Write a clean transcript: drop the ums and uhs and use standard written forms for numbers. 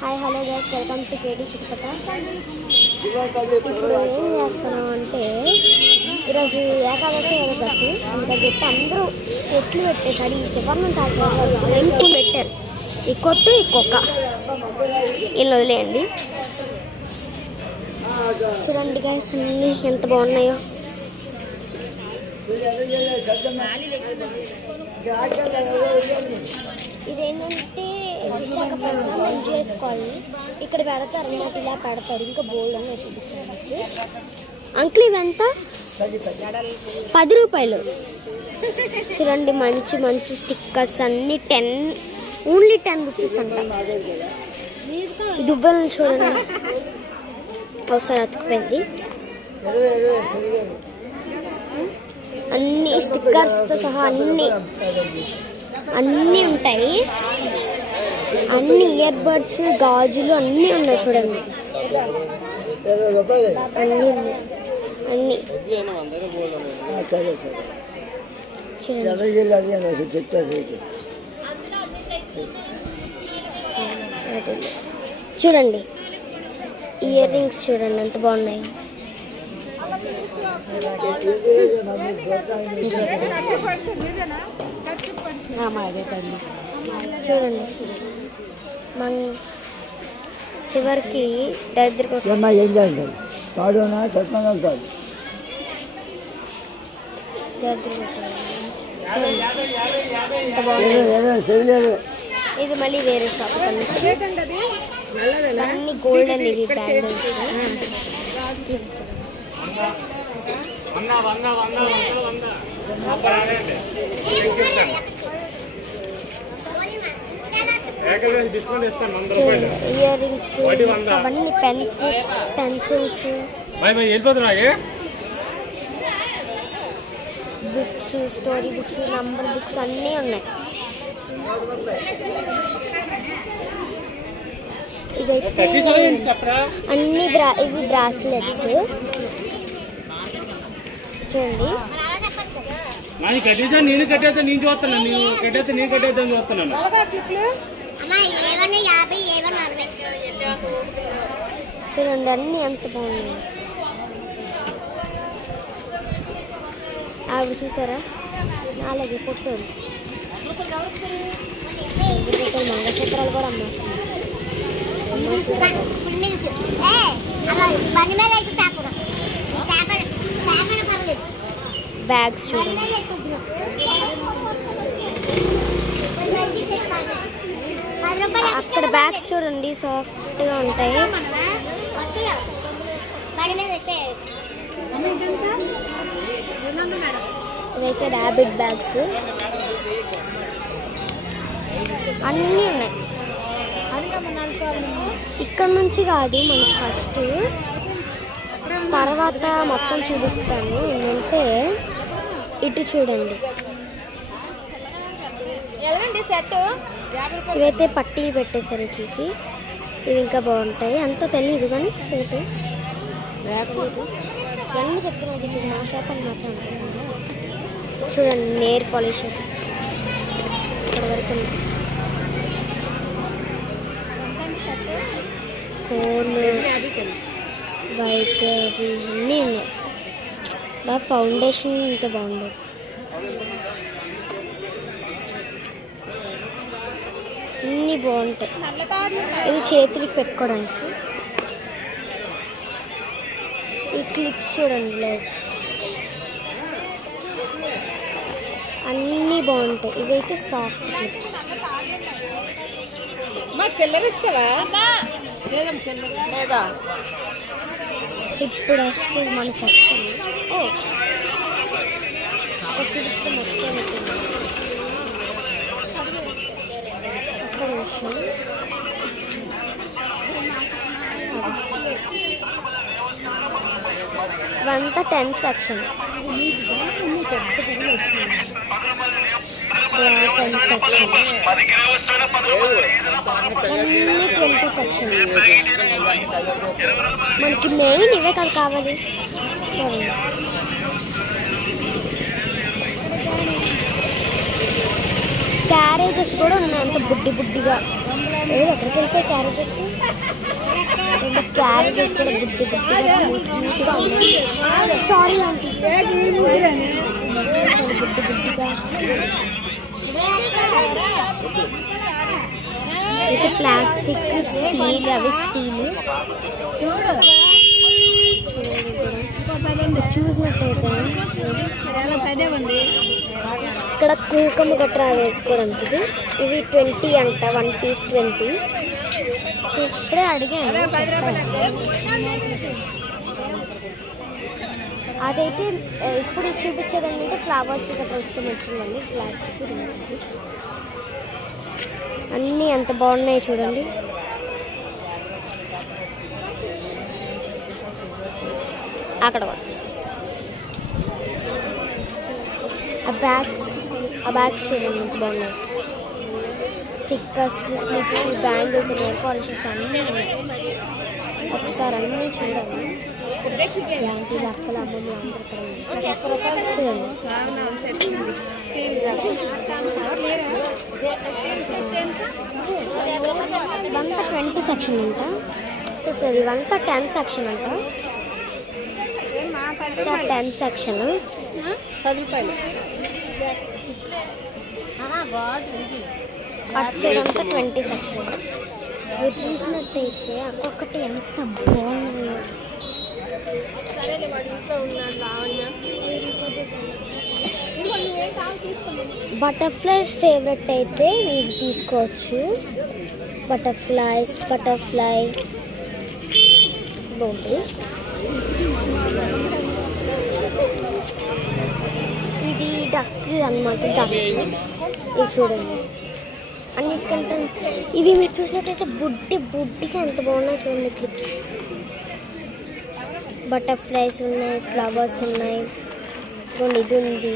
Hi hello guys, welcome to KT చిట్పట. ఇప్పుడు ఏం చేస్తున్నాం అంటే ఈరోజు ఏకాదశి ఏకాదశి ఇంకా చెప్పి అందరూ చెట్లు పెట్టేసారు. ఈ చివరి నుంచి ఆ చివరి ఎంపులు పెట్టారు. ఈ కొట్టు ఈ కుక్క వీళ్ళు వదిలేయండి. చూడండి గైస్ అన్నీ ఎంత బాగున్నాయో. ఇదేంటంటే విశాఖపట్నం ఎంజాయ్ కాలనీ. ఇక్కడ పెడతారు అన్నమాట, ఇలా పెడతారు. ఇంకా బోల్డ్ అని చూపించారు. అంకుల్ ఇవెంత? 10 రూపాయలు. చూడండి మంచి మంచి స్టిక్కర్స్ అన్నీ ఓన్లీ 10 రూపీస్ అంట. ఈ దుబ్బలను చూడండి, ఒకసారి అతుకుపోయింది. అన్ని స్టిక్కర్స్తో సహా అన్నీ ఉంటాయి. అన్ని ఇయర్ బడ్స్, గాజులు అన్నీ ఉన్నాయి. చూడండి అన్నీ ఉన్నాయి. అన్నీ చూడండి. ఇయర్ రింగ్స్ చూడండి ఎంత బాగున్నాయి. చూడండి మన చివరికి దరిద్ర ఇది మళ్ళీ వేరే షాప్. అన్ని గోల్డెన్ ఇవి బ్యాంగిల్స్. ఇయర్ రింగ్స్ అవన్నీ, pencils, books, story books, number books అన్నీ ఉన్నాయి. ఇవైతే అన్ని ఇవి బ్రాస్లెట్స్ చూడండి. చూడండి అన్నీ ఎంత బాగున్నాయి. ఆవిడ చూసారా అలాగే ఫోటోలు. మంగళసూత్రాలు కూడా అమ్మేస్తున్నారు. బ్యాగ్స్ చూడండి. అక్కడ బ్యాగ్స్ చూడండి సాఫ్ట్గా ఉంటాయి. ఇవైతే ర్యాబిట్ బ్యాగ్స్ అన్నీ ఉన్నాయి. ఇక్కడ నుంచి కాదు, మనకు ఫస్ట్ తర్వాత మొత్తం చూపిస్తాను. ఏంటంటే ఇటు చూడండి, ఇవైతే పట్టీలు పెట్టేశారు వీటికి. ఇవి ఇంకా బాగుంటాయి. అంతా తెలియదు కానీ రేటు తెలీదు. ఇవన్నీ చెప్తున్నా మా షాప్ అని మాత్రం. చూడండి నెయిల్ పాలిషెస్ ఇక్కడ వరకు, ఫోన్, వైట్ అవి అన్నీ ఉన్నాయి. బాగా ఫౌండేషన్ ఉంటే బాగుండదు. అన్నీ బాగుంటాయి. ఇది చేతులకి పెట్టుకోవడానికి. ఈ క్లిప్స్ చూడండి, లైక్ అన్నీ బాగుంటాయి. ఇవైతే సాఫ్ట్ క్లిప్స్. ఇప్పుడు వస్తుంది మన సెక్షన్. చూపించడం మర్చిపోయినట్టుంది. ఒక్క నిమిషం. ఇవంతా 10 సెక్షన్. 10 సెక్షన్, అన్నీ 20 సెక్షన్. మనకి మెయిన్ ఇవే కాదు కావాలి. క్యారేజెస్ కూడా ఉన్నాయి, అంత బుడ్డిగా. ఎక్కడికి వెళ్ళిపోయి క్యారేజెస్ కూడా బుడ్డి బుడ్డిగా ఉన్నాయి. సారీ ఆంటీ, చాలా బుడ్డి బుడ్డిగా. ఇది ప్లాస్టిక్, స్టీల్, అవి స్టీల్. చూసినట్టయితే ఇక్కడ కుంకుమ గట్రా వేసుకోవడానికి ఇవి 20 అంట, 1 పీస్ 20. ఇప్పుడే అడిగాను. అదైతే ఇప్పుడు చూపించేది ఏంటంటే ఫ్లవర్స్ గట్రా ఇష్టం వచ్చిందండి. ప్లాస్టిక్ అన్నీ ఎంత బాగున్నాయి చూడండి. అక్కడ ఆ బ్యాగ్స్ చూడండి ఎంత బాగున్నాయి. Stickers, clips, bangles, nail polishes అన్నీ ఒకసారి అన్నీ చూడాలి. ఇలాంటి అక్కల అమ్మమ్మ అందరూ ఇవంతా 20 సెక్షన్ అంట. సార్ ఇవంతా 10 సెక్షన్ అంట. 10 సెక్షన్ 10 రూపాయలు. అటు సైడ్ అంతా 20 సెక్షన్. మీరు చూసినట్టయితే ఒక్కొక్కటి ఎంత బాగున్నాయో. బటర్ఫ్లైస్ ఫేవరెట్ అయితే ఇవి తీసుకోవచ్చు. బటర్ఫ్లై బాగుంటుంది. ఇది డక్ అన్నమాట. డక్ ఇది చూడండి. అన్నిటికంటే ఇవి మీరు చూసినట్టయితే బుడ్డిగా ఎంత బాగున్నాయి చూడండి. క్లిప్స్, బటర్ఫ్లైస్ ఉన్నాయి, ఫ్లవర్స్ ఉన్నాయి. ఇది ఉంది,